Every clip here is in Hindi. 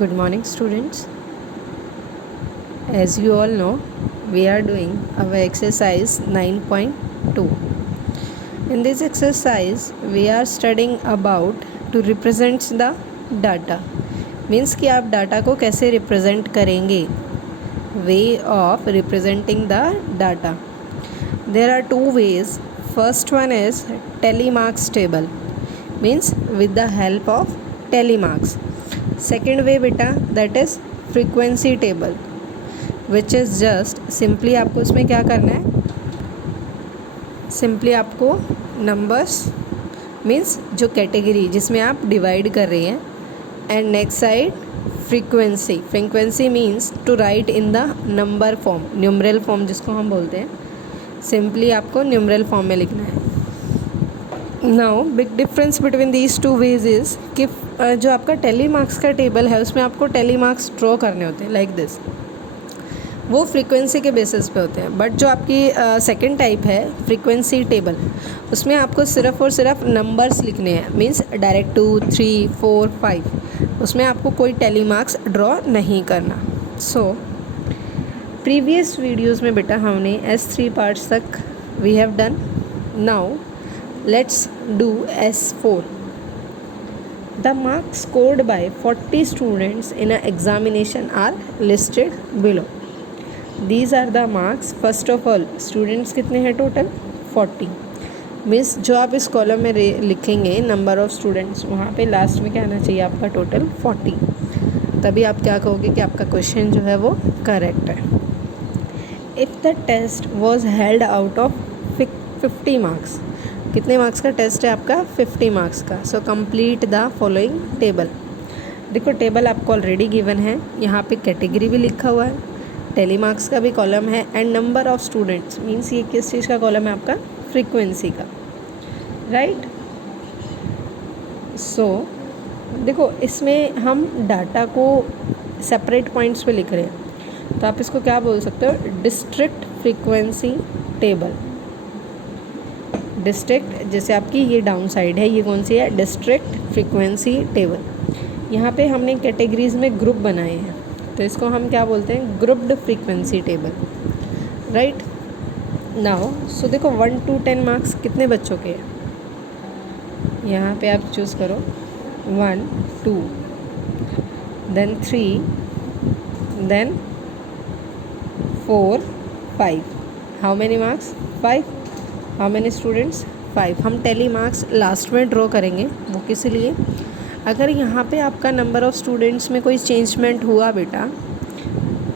Good morning, students. As you all know, we are doing our exercise 9.2. In this exercise, we are studying about to represent the data. Means कि आप डाटा को कैसे रिप्रेजेंट करेंगे. Way of representing the data. There are two ways. First one is telemarks table. Means with the help of telemarks. Second way बेटा, that is frequency table, which is just simply आपको इसमें क्या करना है, सिंपली आपको नंबर्स मीन्स जो कैटेगरी जिसमें आप डिवाइड कर रहे हैं, and next side frequency means to write in the number form, numeral form जिसको हम बोलते हैं. सिंपली आपको न्यूमरल फॉर्म में लिखना है. Now big difference between these two ways is कि जो आपका टेलीमार्क्स का टेबल है उसमें आपको टेलीमार्क्स ड्रॉ करने होते हैं लाइक दिस, वो फ्रीक्वेंसी के बेसिस पे होते हैं. बट जो आपकी सेकंड टाइप है फ्रीक्वेंसी टेबल, उसमें आपको सिर्फ और सिर्फ नंबर्स लिखने हैं. मींस डायरेक्ट 2, 3, 4, 5, उसमें आपको कोई टेलीमार्क्स ड्रॉ नहीं करना. सो प्रीवियस वीडियोस में बेटा हमने S3 पार्ट्स तक we have done. Now let's do S4. The marks scored by 40 students in an examination are listed below. These are the marks. First of all, students कितने हैं टोटल? 40. मिस जो आप इस कॉलम में लिखेंगे नंबर ऑफ स्टूडेंट्स, वहाँ पे लास्ट में क्या आना चाहिए आपका टोटल 40. तभी आप क्या कहोगे कि आपका क्वेश्चन जो है वो करेक्ट है. If the test was held out of 50 marks, कितने मार्क्स का टेस्ट है आपका? 50 मार्क्स का. So complete the following table. देखो टेबल आपको ऑलरेडी गिवन है, यहाँ पे कैटेगरी भी लिखा हुआ है, टेलीमार्क्स का भी कॉलम है, and number of students means ये किस चीज़ का कॉलम है आपका? फ्रीक्वेंसी का, राइट. सो देखो इसमें हम डाटा को सेपरेट पॉइंट्स पे लिख रहे हैं, तो आप इसको क्या बोल सकते हो? District frequency table. डिस्ट्रिक्ट जैसे आपकी ये डाउन साइड है, ये कौन सी है? District frequency table. यहाँ पे हमने कैटेगरीज में ग्रुप बनाए हैं, तो इसको हम क्या बोलते हैं? Grouped frequency table, right. Now so देखो 1 to 10 मार्क्स कितने बच्चों के हैं? यहाँ पे आप चूज़ करो 1, 2, then 3, then 4, 5. How many marks? 5. How many students? 5. हम टेली मार्क्स लास्ट में ड्रॉ करेंगे. वो किस लिए? अगर यहाँ पे आपका नंबर ऑफ़ स्टूडेंट्स में कोई चेंजमेंट हुआ बेटा,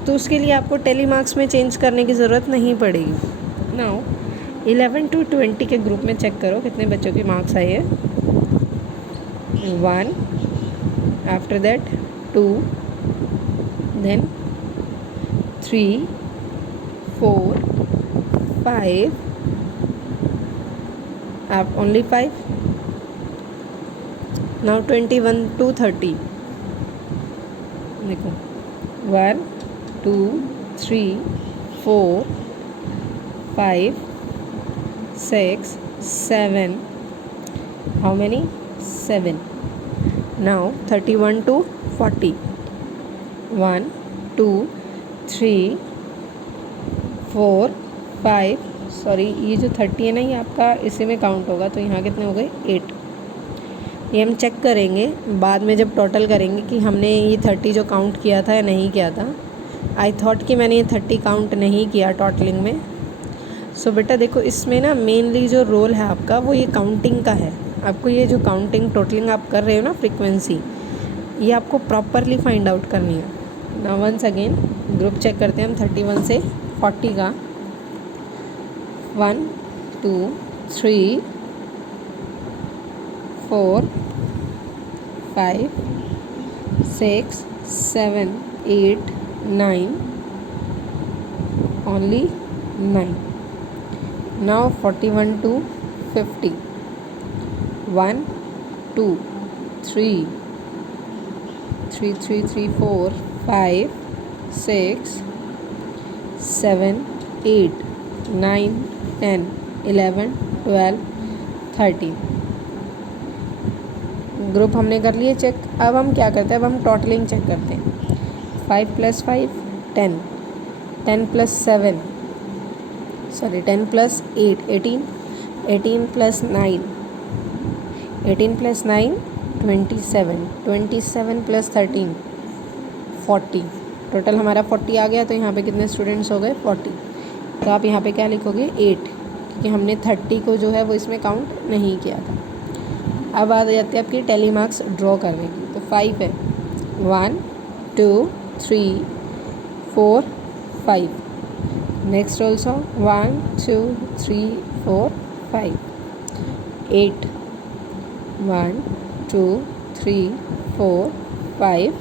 तो उसके लिए आपको टेली मार्क्स में चेंज करने की ज़रूरत नहीं पड़ेगी. नाउ 11 to 20 के ग्रुप में चेक करो कितने बच्चों के मार्क्स आए हैं. 1, आफ्टर दैट 2, देन 3, 4, 5. आप only 5. Now 21 to 30. देखो 1, 2, 3, 4, 5, 6, 7. How many? 7. Now 31 to 40. 1, 2, 3, 4, 5. Sorry ये जो 30 है ना, ये आपका इसी में काउंट होगा, तो यहाँ कितने हो गए? 8. ये हम चेक करेंगे बाद में जब टोटल करेंगे कि हमने ये 30 जो काउंट किया था या नहीं किया था. आई थॉट कि मैंने ये 30 काउंट नहीं किया टोटलिंग में. सो बेटा देखो इसमें ना मेनली जो रोल है आपका वो ये काउंटिंग का है. आपको ये जो काउंटिंग टोटलिंग आप कर रहे हो ना फ्रीक्वेंसी, ये आपको प्रॉपरली फाइंड आउट करनी है. ना वंस अगेन ग्रुप चेक करते हैं हम 31 से 40 का. 1, 2, 3, 4, 5, 6, 7, 8, 9. Only 9. Now 41 to 50. 1, 2, 3, 4, 5, 6, 7, 8, 9, 10, 11, 12, 13. ग्रुप हमने कर लिए चेक। अब हम क्या करते हैं, अब हम टोटलिंग चेक करते हैं। 5 + 5 10, 10 + 7 सॉरी 10 + 8 18, 18 + 9 18 + 9 27, 27 + 13 40। टोटल हमारा 40 आ गया। तो यहाँ पे कितने स्टूडेंट्स हो गए 40। तो आप यहाँ पे क्या लिखोगे 8, क्योंकि हमने 30 को जो है वो इसमें काउंट नहीं किया था। अब आ जाती है आपकी टैली मार्क्स ड्रॉ करने की। तो 5 है, 1 2 3 4 5। Next also 1 2 3 4 5। 8 1 2 3 4 5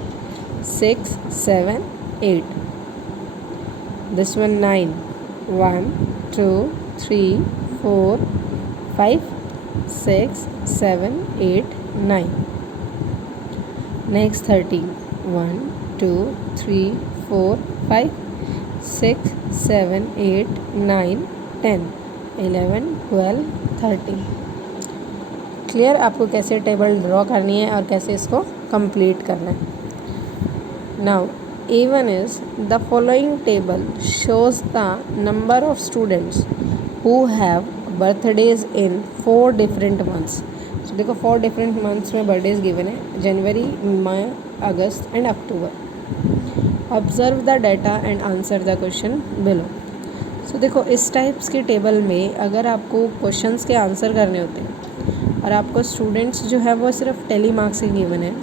6 7 8। This one 9 1 2 3 4 5 6 7 8 9. Next 13 1 2 3 4 5 6 7 8 9 10 11 12 13। Clear आपको कैसे टेबल ड्रॉ करनी है और कैसे इसको कंप्लीट करना है। Now A1 is the following table shows the number of students who have birthdays in 4 different months. So देखो 4 different months में birthdays given है, जनवरी, मई, अगस्त एंड अक्टूबर। Observe the data and answer the question below. So देखो इस टाइप्स के टेबल में अगर आपको क्वेश्चंस के आंसर करने होते हैं और आपको स्टूडेंट्स जो है वो सिर्फ टेली मार्क्स ही गिवन है,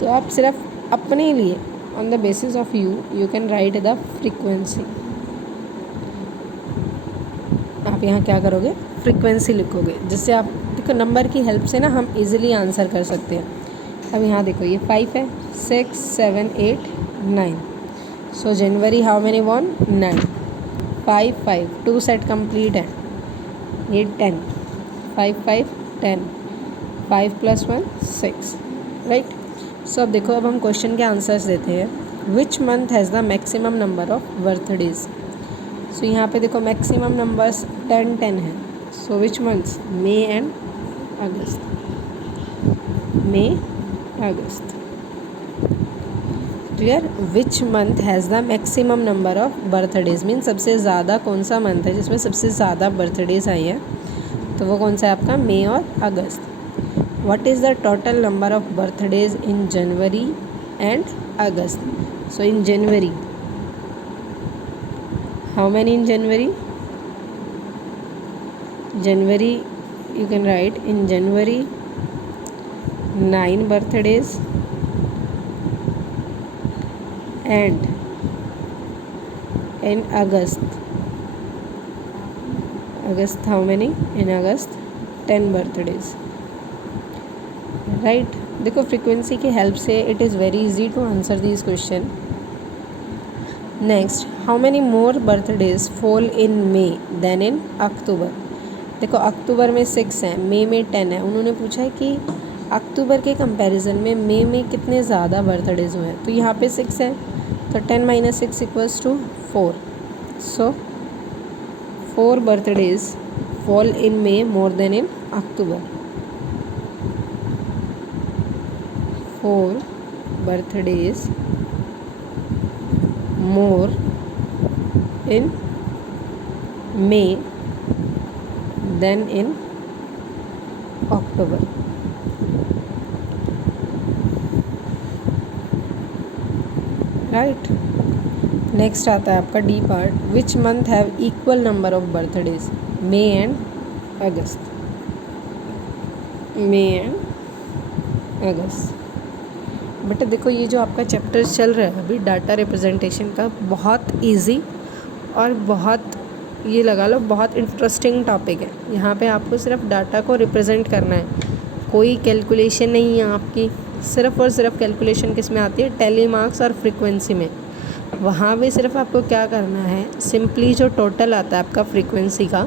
तो आप सिर्फ अपने लिए on the basis of you can write the frequency। आप यहाँ क्या करोगे फ्रीक्वेंसी लिखोगे, जिससे आप देखो नंबर की हेल्प से ना हम इजीली आंसर कर सकते हैं। अब यहाँ देखो ये 5 है, 6 7 8 9। सो जनवरी how many one 9, 5 5 2 set complete है, ये 10 5 5 10 5 + 1 6 राइट। सो अब देखो अब हम क्वेश्चन के आंसर्स देते हैं। Which month has the maximum number of birthdays. So यहाँ पे देखो मैक्सिमम नंबर्स 10 10 है। सो विच मंथ्स मई एंड अगस्त, मई अगस्त। Clear. Which month has the maximum number of birthdays mean सबसे ज़्यादा कौन सा मंथ है जिसमें सबसे ज़्यादा बर्थडेज आई हैं, तो वो कौन सा है आपका मई और अगस्त। What is the total number of birthdays in January and August? So in January, how many in January? January, you can write in January 9 birthdays, and in August, how many? In August 10 birthdays। Right देखो फ्रीक्वेंसी की हेल्प से it is very easy to answer this question. Next, how many more birthdays fall in मई देन इन अक्टूबर। देखो अक्टूबर में 6 हैं, मई में 10 है। उन्होंने पूछा है कि अक्टूबर के कंपैरिजन में मई में कितने ज़्यादा बर्थडेज हुए हैं, तो यहाँ पे 6 है, तो 10 - 6 = 4। सो 4 बर्थडेज फॉल इन मई मोर देन इन अक्टूबर। 4 birthdays more in May than in October। Right. Next आता है आपका D part. Which month have equal number of birthdays, मई एंड अगस्त, मई एंड अगस्त। बेटा देखो ये जो आपका चैप्टर चल रहा है अभी डाटा रिप्रेजेंटेशन का, बहुत इजी और बहुत ये लगा लो बहुत इंटरेस्टिंग टॉपिक है। यहाँ पे आपको सिर्फ डाटा को रिप्रेजेंट करना है, कोई कैलकुलेशन नहीं है आपकी। सिर्फ और सिर्फ कैलकुलेशन किस में आती है, टैली मार्क्स और फ्रीक्वेंसी में। वहाँ भी सिर्फ आपको क्या करना है, सिंपली जो टोटल आता है आपका फ्रीक्वेंसी का,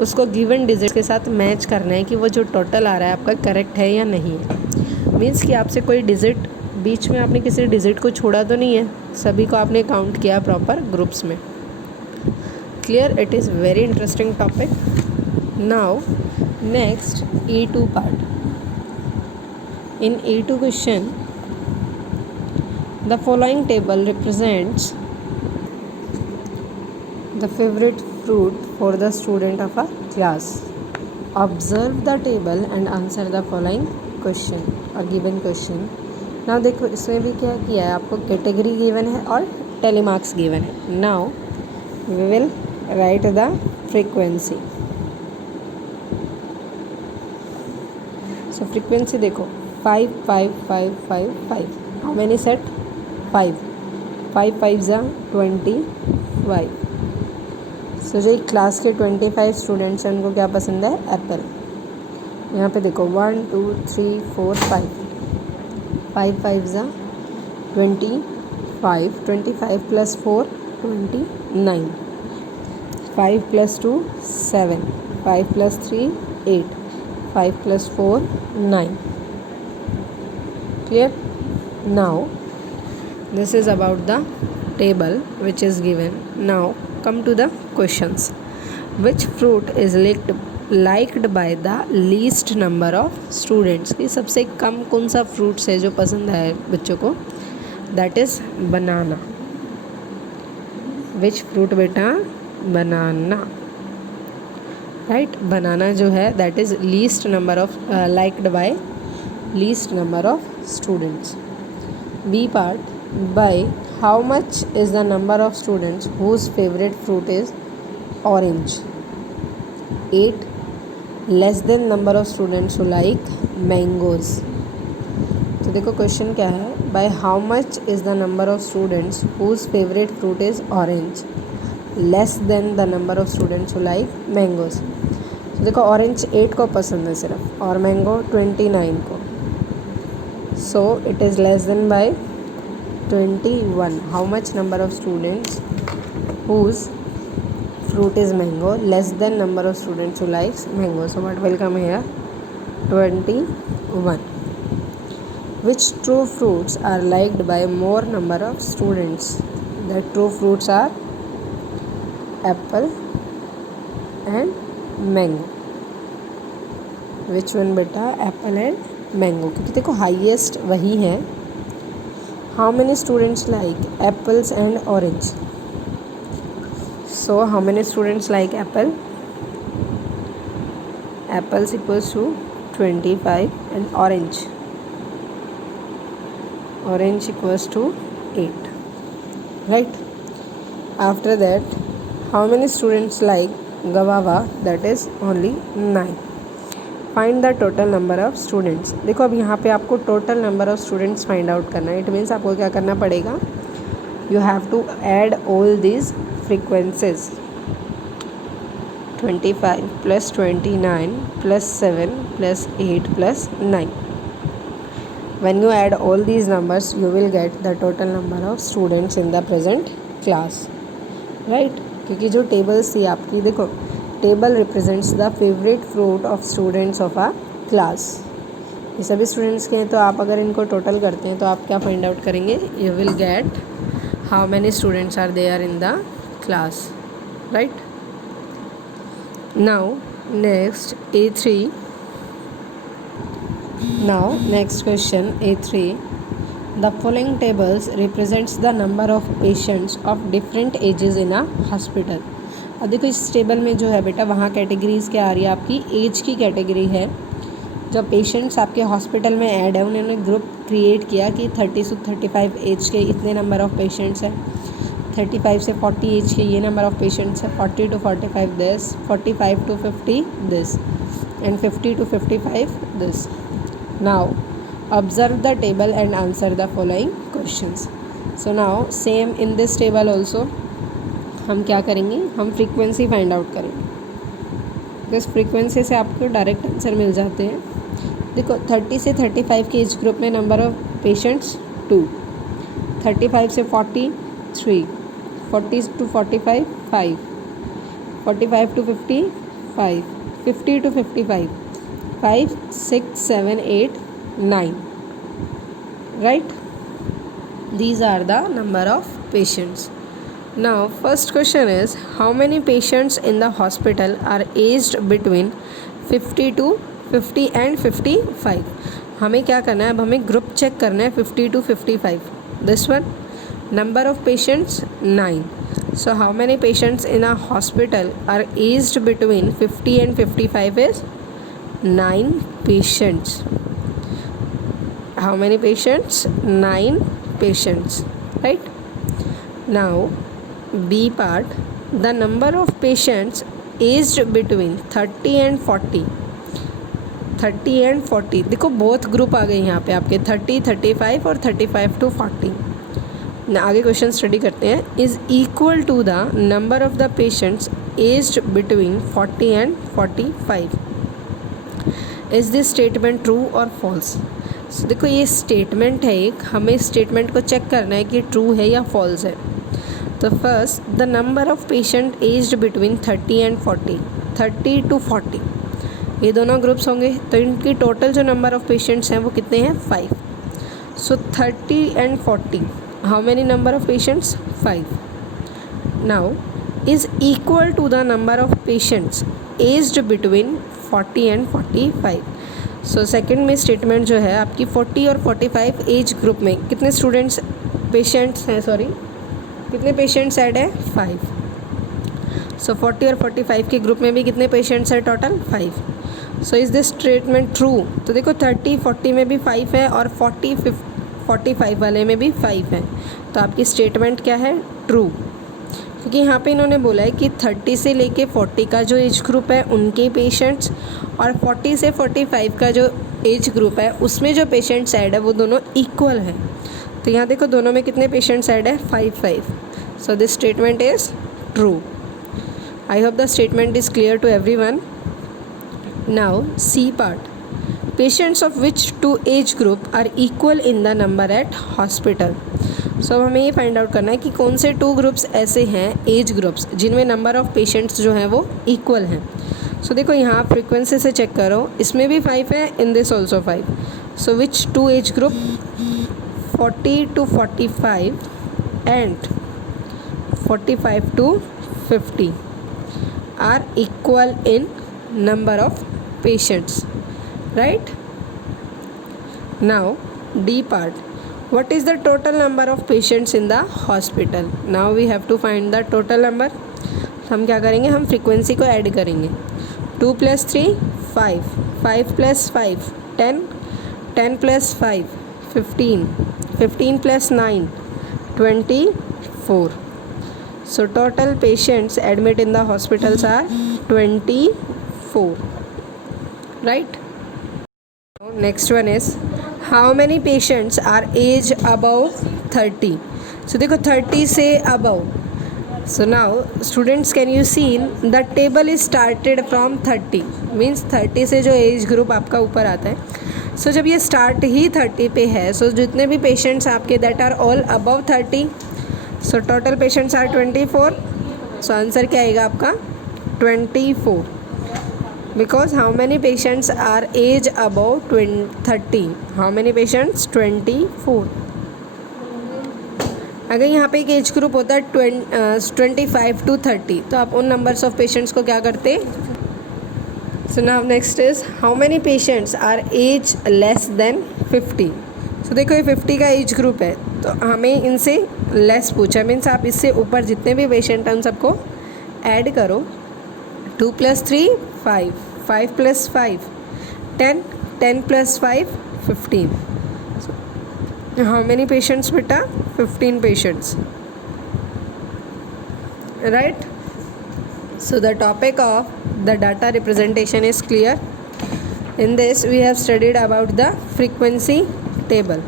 उसको गिवन डिजिट के साथ मैच करना है कि वो जो टोटल आ रहा है आपका करेक्ट है या नहीं है। मीन्स कि आपसे कोई डिजिट बीच में आपने किसी डिजिट को छोड़ा तो नहीं है, सभी को आपने काउंट किया प्रॉपर ग्रुप्स में। Clear. It is very interesting topic. Now next E2 part. In A2 question, the following table represents the favorite fruit for the student of a class. Observe the table and answer the following question or given question. Now देखो इसमें भी क्या किया है, आपको कैटेगरी गिवन है और टेलीमार्क्स गिवन है. Now we will write the frequency. So frequency देखो 5 5 5 5 5. How many set? 5. 5 5 ज़ा 25. सो जो क्लास के 25 स्टूडेंट्स हैं उनको क्या पसंद है? एप्पल. यहाँ पे देखो 1 2 3 4 5. 5 5 ज़ा 25. 25 plus 4 29. 5 plus 2 7. 5 plus 3 8. 5 plus 4 9. Clear? Now this is about the table which is given. Now come to the questions. Which fruit is liked by the least number of students? कि सबसे कम कौन सा फ्रूट्स है जो पसंद है बच्चों को? That is banana. Which fruit बेटा? बनाना. राइट. बनाना जो है that is least number of liked by least number of students. B part, by how much is the number of students whose favorite fruit is orange? 8. Less than number of students who like mangoes. तो देखो क्वेश्चन क्या है, by how much is the number of students whose favorite fruit is orange less than the number of students who like mangoes. तो देखो ऑरेंज 8 को पसंद है सिर्फ और मैंगो 29 को. So it is less than by 21. How much number of students whose fruit is mango less than number of students who likes mango? So what will come here? 21. Which true fruits are liked by more number of students? The true fruits are apple and mango. Which one beta? Apple and mango. क्योंकि देखो हाईएस्ट वही है. How many students like apples and orange? So how many students like apple? Apples equals to 25 and orange equals to 8. Right. After that, how many students like guava? That is only 9. Find the total number of students. देखो अब यहाँ पे आपको total number of students find out करना है. इट मीन्स आपको क्या करना पड़ेगा, you have to add all these frequencies. 25 plus 29 plus 7 plus 8 plus 9. When you add all these numbers you will get the total number of students in the present class. Right. क्योंकि जो टेबल्स थी आपकी, देखो table represents the favourite fruit of students of a class. ये सभी स्टूडेंट्स के हैं, तो आप अगर इनको टोटल करते हैं तो आप क्या फाइंड आउट करेंगे, you will get how many students are there in the class. Right. Now next A3. Now next question A3. The following tables represents the number of patients of different ages in a hospital. अब देखो इस टेबल में जो है बेटा वहाँ कैटेगरीज़ क्या आ रही है, आपकी एज की कैटेगरी है. जो पेशेंट्स आपके हॉस्पिटल में ऐड है उन्होंने ग्रुप क्रिएट किया कि 30 से 35 एज के इतने नंबर ऑफ़ पेशेंट्स हैं, 35 से 40 एज के ये नंबर ऑफ़ पेशेंट्स हैं, 40 to 45 this, 45 to 50 this and 50 to 55 this. Now observe the table and answer the following questions. So now same in this table also हम क्या करेंगे, हम फ्रीक्वेंसी फाइंड आउट करेंगे. बिकॉज फ्रीक्वेंसी से आपको डायरेक्ट आंसर मिल जाते हैं. देखो 30 से 35 के एज ग्रुप में नंबर ऑफ़ पेशेंट्स 2, 35 से 40 3, 40 to 45 5, 45 to 50 5, 50 to 55 5, 6 7 8 9. Right. These are the number of patients. Now first question is, how many patients in the hospital are aged between 50 to 50 and 55? हमें क्या करना है, अब हमें ग्रुप चेक करना है 50 to 55. This one, number of patients 9. So how many patients in a hospital are aged between 50 and 55 is 9 patients. How many patients? 9 patients, right? Now B part, the number of patients aged between 30 and 40. 30 and 40, देखो बहुत ग्रुप आ गए यहाँ पे आपके 30, 35 और 35 to 40. ना आगे क्वेश्चन स्टडी करते हैं. Is equal to the number of the patients aged between 40 and 45. Is this statement true और फॉल्स? देखो ये स्टेटमेंट है एक, हमें स्टेटमेंट को चेक करना है कि ट्रू है या फॉल्स है. तो first, the number of patient aged between 30 and 40, 30 to 40, ये दोनों ग्रुप्स होंगे. तो इनकी टोटल जो नंबर ऑफ पेशेंट्स हैं वो कितने हैं? 5. So 30 and 40, how many number of patients? 5. Now is equal to the number of patients aged between 40 and 45. So second में स्टेटमेंट जो है आपकी 40 और 45 एज ग्रुप में कितने स्टूडेंट्स पेशेंट्स हैं, सॉरी कितने पेशेंट्स ऐड है? 5. सो 40 और 45 के ग्रुप में भी कितने पेशेंट्स हैं total? 5. So is this statement true? तो देखो 30, 40 में भी 5 है और 40, 45 वाले में भी 5 है. तो आपकी स्टेटमेंट क्या है? ट्रू. क्योंकि यहाँ पे इन्होंने बोला है कि 30 से लेके 40 का जो एज ग्रुप है उनके पेशेंट्स और 40 से 45 का जो एज ग्रुप है उसमें जो पेशेंट्स ऐड है वो दोनों इक्वल हैं. तो यहाँ देखो दोनों में कितने पेशेंट्स ऐड है? 5. So this statement is true. I hope the statement is clear to everyone. Now C part, patients of which two age group are equal in the number at hospital. So अब हमें ये फाइंड आउट करना है कि कौन से 2 ग्रुप्स ऐसे हैं, एज ग्रुप्स, जिनमें नंबर ऑफ पेशेंट्स जो हैं वो इक्वल हैं. सो देखो यहाँ फ्रीक्वेंसी से चेक करो, इसमें भी 5 है, in this also 5. So which 2 age group? 40 to 45 and 45 to 50 are equal in number of patients, right? Now D part, what is the total number of patients in the hospital? Now we have to find the total number. हम क्या करेंगे? हम फ्रीक्वेंसी को ऐड करेंगे. 2 + 3 5, 5 + 5 10, 10 + 5 15, 15 + 9 24. So total patients admit in the hospitals are 24, right? Next one is, how many patients are age above 30? So देखो 30 से above. So now students, can you see the table is started from 30, means 30 से जो एज ग्रुप आपका ऊपर आता है. सो जब ये स्टार्ट ही 30 पे है, सो जितने भी पेशेंट्स आपके that are all above 30. So total patients are 24. So answer क्या आएगा आपका? 24. Because how many patients are age above 30? How many patients? 24. अगर यहाँ पे एक एज ग्रुप होता है 25 to 30, तो आप उन नंबर्स ऑफ पेशेंट्स को क्या करते? So now next is, how many patients are age less than 50? So देखो ये 50 का एज ग्रुप है, तो हमें इनसे लेस पूछा, मीन्स आप इससे ऊपर जितने भी पेशेंट हैं उन सबको ऐड करो. 2 + 3 5, 5 + 5 10, 10 + 5 15. हाउ मैनी पेशेंट्स बेटा? 15 patients, right? So the topic of the data representation is clear. In this we have studied about the frequency table,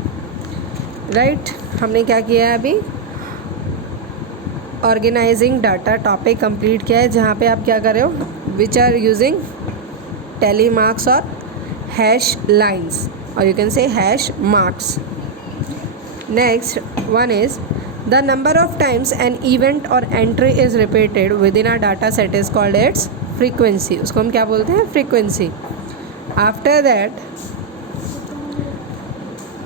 right? हमने क्या किया है अभी? ऑर्गेनाइजिंग डाटा टॉपिक कंप्लीट किया है, जहाँ पे आप क्या कर रहे हो? Which are using tally marks और हैश लाइन्स, और you can say hash marks. Next one is, the number of times an event or entry is repeated within a data set is called its frequency. उसको हम क्या बोलते हैं? frequency. After that,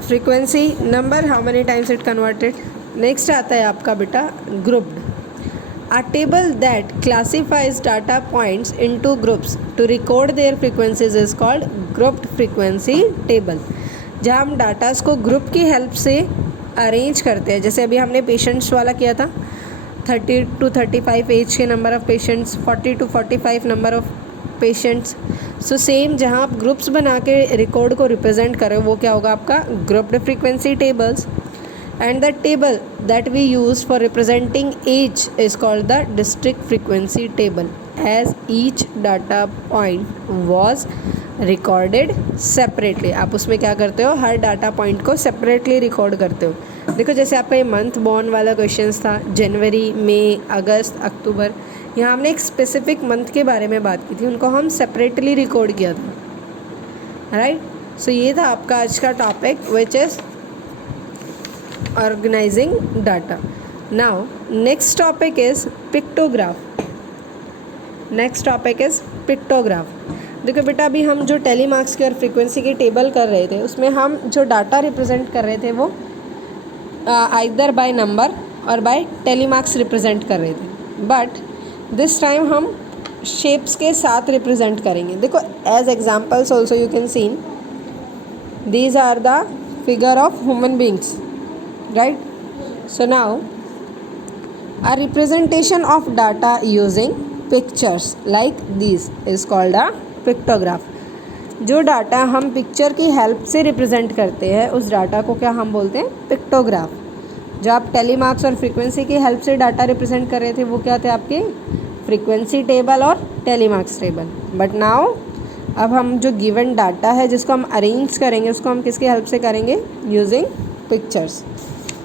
frequency number, how many times it converted. Next आता है आपका बेटा grouped. A table that classifies data points into groups to record their frequencies is called grouped frequency table. जहाँ हम डाटास को ग्रुप की हेल्प से अरेंज करते हैं। जैसे अभी हमने पेशेंट्स वाला किया था, 30 to 35 एज के number of patients, 40 to 45 number of patients. So same जहाँ आप ग्रुप्स बना के रिकॉर्ड को रिप्रेजेंट करें, वो क्या होगा आपका grouped frequency tables. And the table that we use for representing age is called the district frequency table, as each data point was recorded separately। आप उसमें क्या करते हो, हर डाटा पॉइंट को सेपरेटली रिकॉर्ड करते हो। देखो जैसे आपका ये मंथ बॉर्न वाला क्वेश्चंस था, जनवरी, मई, अगस्त, अक्टूबर, यहाँ हमने एक स्पेसिफिक मंथ के बारे में बात की थी, उनको हम सेपरेटली रिकॉर्ड किया था, राइट। सो ये था आपका आज का topic which is organizing data. Now next topic is pictograph। next topic is pictograph। देखो बेटा, अभी हम जो टेलीमार्क्स की और फ्रीक्वेंसी की टेबल कर रहे थे, उसमें हम जो डाटा रिप्रेजेंट कर रहे थे वो आइदर बाय नंबर और बाय टेलीमार्क्स रिप्रेजेंट कर रहे थे, बट दिस टाइम हम शेप्स के साथ रिप्रेजेंट करेंगे। देखो as examples also you can seen these are the figure of human beings, right? So now a representation of data using pictures like these is called a pictograph। जो डाटा हम पिक्चर की हेल्प से रिप्रेजेंट करते हैं उस डाटा को क्या हम बोलते हैं, पिक्टोग्राफ। जो आप टेलीमार्क्स और फ्रीक्वेंसी की हेल्प से डाटा रिप्रेजेंट कर रहे थे वो क्या थे आपके फ्रीक्वेंसी टेबल और टेलीमार्क्स टेबल। बट नाउ अब हम जो गिवन डाटा है जिसको हम अरेंज करेंगे उसको हम किसकी हेल्प से करेंगे, using pictures.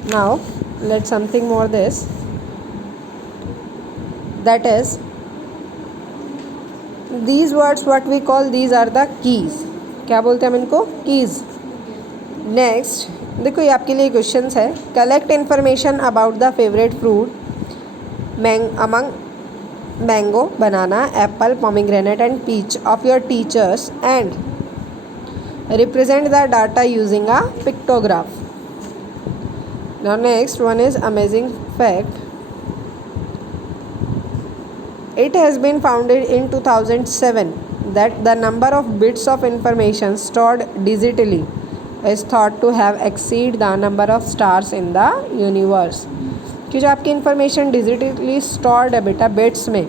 Now let something more this, that is these words what we call, these are the keys। क्या बोलते हैं हम इनको, keys। नेक्स्ट देखो ये आपके लिए क्वेश्चंस है, collect information about the favourite fruit among mango, banana, apple, pomegranate and peach of your teachers and represent the data using a pictograph. Now next one is amazing fact। It has been found in 2007 that the number of bits of information stored digitally is thought to have exceed the number of stars in the universe। कि जो आपकी इंफॉर्मेशन डिजिटली स्टोर्ड है बेटा बिट्स में,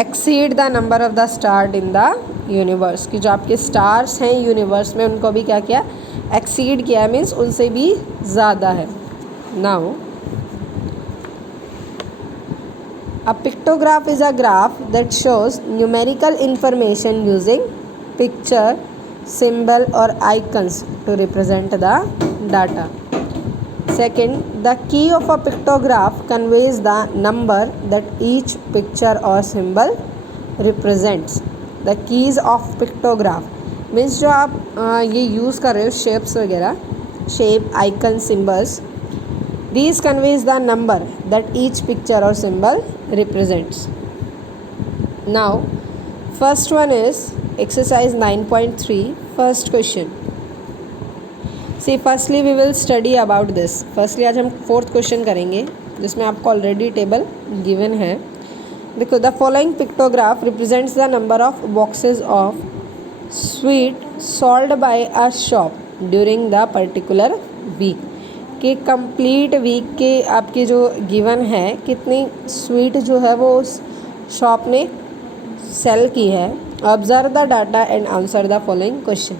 exceed the number of the star in the universe, कि जो आपके स्टार्स हैं यूनिवर्स में उनको भी क्या किया, एक्सीड किया, मीन्स उनसे भी ज़्यादा है। Now a pictograph is a graph that shows numerical information using picture, symbol और icons to represent the data. Second, the key of a pictograph conveys the number that each picture और symbol represents. The keys of pictograph means जो आप ये यूज़ कर रहे हो शेप्स वगैरह, shape, icon, symbols, these conveys the number that each picture और symbol represents. Now first one is exercise 9.3 first question. See firstly we will study about this. Firstly आज हम फोर्थ क्वेश्चन करेंगे जिसमें आपको ऑलरेडी टेबल गिवन है। देखो the following pictograph represents the number of boxes of sweet sold by a shop during the particular week. कि कंप्लीट वीक के आपकी जो गिवन है कितनी स्वीट जो है वो उस शॉप ने सेल की है। Observe the data and answer the following question.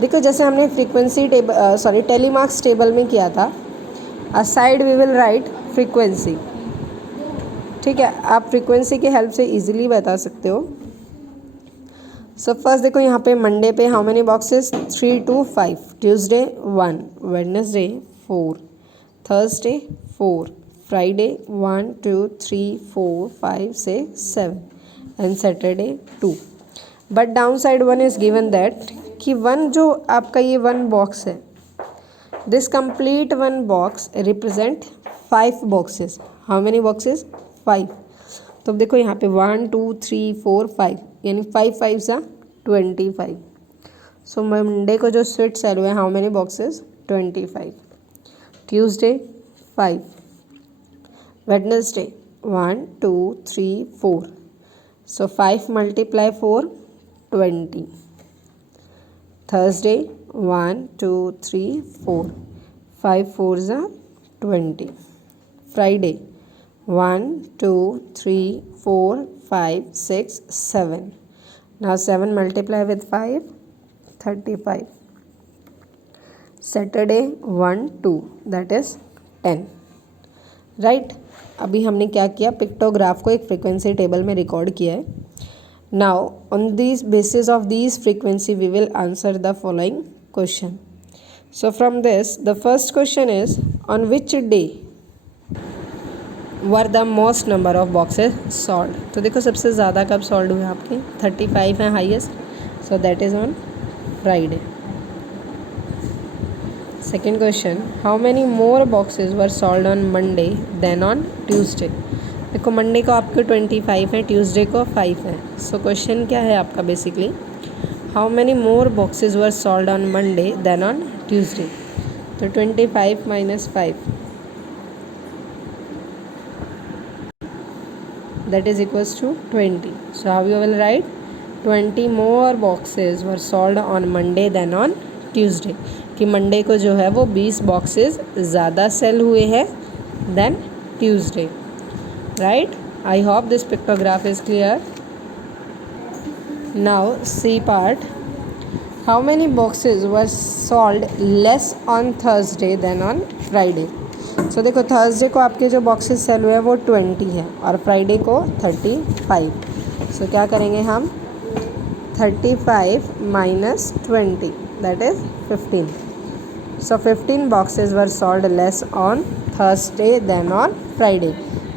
देखो जैसे हमने फ्रीक्वेंसी टेबल टेलीमार्क्स टेबल में किया था, aside we will write frequency. ठीक है, आप फ्रीक्वेंसी की हेल्प से इजीली बता सकते हो। सो फर्स्ट देखो यहाँ पे मंडे पे how many boxes, 3 to 5, Tuesday 1, Wednesday 4, Thursday 4, Friday 1 2 3 4 5 6 7 and Saturday 2। But down side one is given that कि वन जो आपका ये वन बॉक्स है, this complete one box represent 5 boxes. How many boxes, 5। तो अब देखो यहाँ पे 1 2 3 4 5 यानी 5 5 25। सो मंडे को जो स्वीट सेल हुए how many boxes, 25। Tuesday 5, Wednesday 1 2 3 4, so 5 × 4 20। Thursday 1 2 3 4, 5 4s are 20. Friday 1 2 3 4 5 6 7. Now 7 multiply with 5, 35. Saturday 1 2, that is 10. Right अभी हमने क्या किया, पिक्टोग्राफ को एक फ्रीक्वेंसी टेबल में रिकॉर्ड किया है. Now on this basis of this frequency we will answer the following question. So from this the first question is on which day were the most number of boxes solve. तो देखो सबसे ज़्यादा कब सॉल्व हुए आपके 35 है highest, so that is on Friday. Second question, how many more boxes were sold on Monday than on Tuesday. देखो मंडे को आपके 25 है, ट्यूसडे को 5 है. सो क्वेश्चन क्या है आपका basically, how many more boxes were sold on Monday than on Tuesday. तो 25 minus 5 that is equals to 20. So how you will write 20 more boxes were sold on Monday than on Tuesday. कि मंडे को जो है वो 20 बॉक्सेस ज़्यादा सेल हुए हैं than Tuesday. Right, I hope this pictograph is clear. Now C part, how many boxes were sold less on Thursday than on Friday. So देखो थर्सडे को आपके जो बॉक्सेस सेल हुए हैं वो 20 है और फ्राइडे को 35. सो क्या करेंगे हम, 35 minus 20 that is 15. So 15 boxes were sold less on Thursday than on Friday.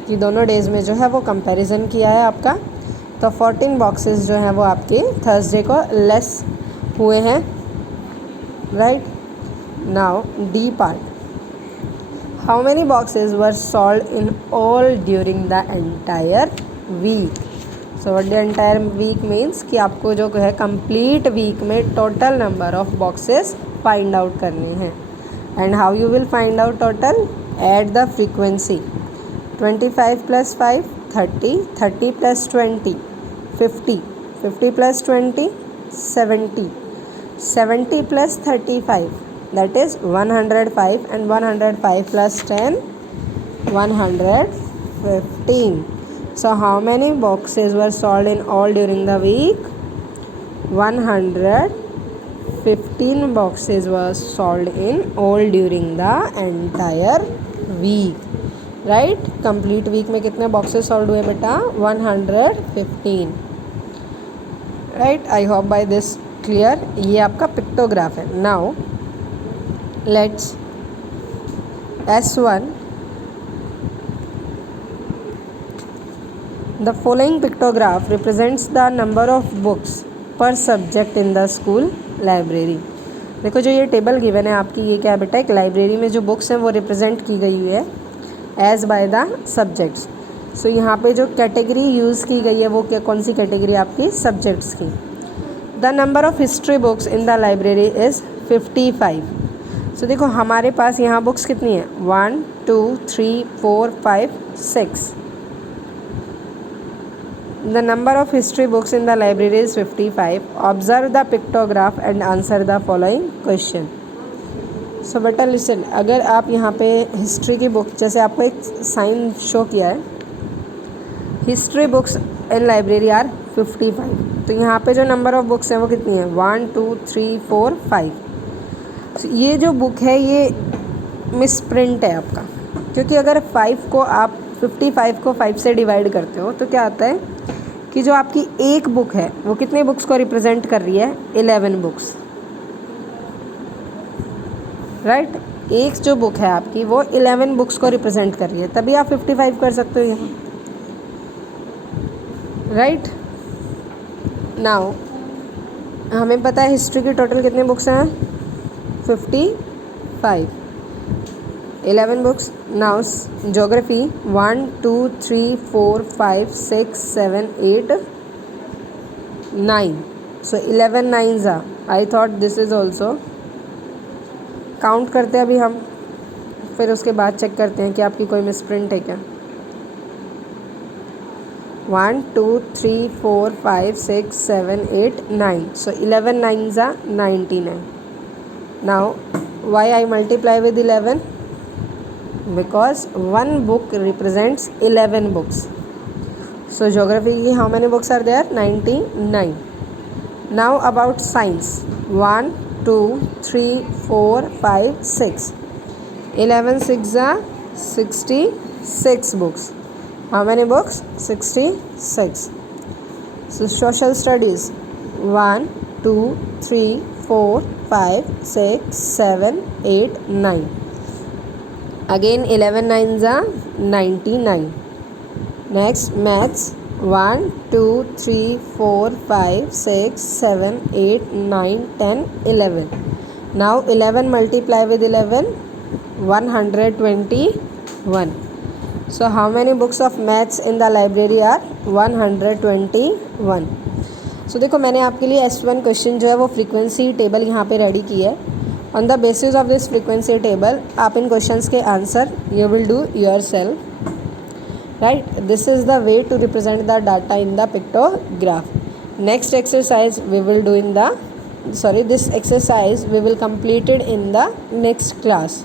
ये दोनों डेज में जो है वो कंपैरिजन किया है आपका. तो 14 बॉक्सेस जो हैं वो आपके थर्सडे को लेस हुए हैं. Right, now D part, how many boxes were sold in all during the entire week. So what the entire week means कि आपको जो है कंप्लीट वीक में total number of boxes find out करने हैं. And how you will find out total, add the frequency. 25 plus 5 30, 30 plus 20 50, 50 plus 20 70, 70 plus 35 that is 105 and 105 plus 10 115. So how many boxes were sold in all during the week? 115 boxes were sold in all during the entire week. Right? Complete week में कितने boxes sold हुए बेटा, 115. Right? I hope by this clear. ये आपका पिक्टोग्राफ है. Now let's S1. The following pictograph represents the number of books per subject in the school library. देखो जो ये टेबल गिवन है आपकी, ये क्या है बेटा, एक लाइब्रेरी में जो बुक्स हैं वो रिप्रेजेंट की गई हुई है एज बाय द सब्जेक्ट्स. सो यहाँ पे जो कैटेगरी यूज़ की गई है वो क्या, कौन सी कैटेगरी आपकी, सब्जेक्ट्स की. The number of history books in the library is 55. सो देखो हमारे पास यहाँ बुक्स कितनी है, 1 2 3 4 5 6. The number of history books in the library is 55. Observe the pictograph and answer the following question. So बेटा लिसन, अगर आप यहाँ पे हिस्ट्री की बुक, जैसे आपको एक साइन शो किया है, history books in library are 55. तो यहाँ पे जो नंबर ऑफ बुक्स हैं वो कितनी है, 1 2 3 4 5. So ये जो बुक है ये मिस प्रिंट है आपका, क्योंकि अगर 5 को आप 55 को 5 से डिवाइड करते हो तो क्या आता है कि जो आपकी एक बुक है वो कितने बुक्स को रिप्रेजेंट कर रही है, 11 बुक्स. राइट, एक जो बुक है आपकी वो 11 बुक्स को रिप्रेजेंट कर रही है, तभी आप 55 कर सकते हो यहाँ. राइट, नाउ हमें पता है हिस्ट्री की टोटल कितने बुक्स हैं, 55, 11 books. Now geography 1 2 3 4 5 6 7 8 9. So 11 nines are. I thought this is also. Count करते हैं अभी हम, फिर उसके बाद चेक करते हैं कि आपकी कोई मिसप्रिंट है क्या. 1 2 3 4 5 6 7 8 9. So 11 nines are 99. Now why I multiply with 11? Because one book represents 11 books. So geography ki how many books are there? 99. Now about science. 1 2 3 4 5 6. 11 6 are 66 books. How many books? 66. So social studies. 1 2 3 4 5 6 7 8 9. Again 11 9s are 99. Next maths. 1 2 3 4 5 6 7 8 9 10 11. Now 11 multiply with 11, 121. So how many books of maths in the library are? 121. So देखो मैंने आपके लिए S1 क्वेश्चन जो है वो फ्रीक्वेंसी टेबल यहाँ पे रेडी की है. On the basis of this frequency table आप इन क्वेश्चंस के answer you will do your self. Right, this is the way to represent the data in the pictograph. Next exercise we will do in the this exercise we will complete it in the next class.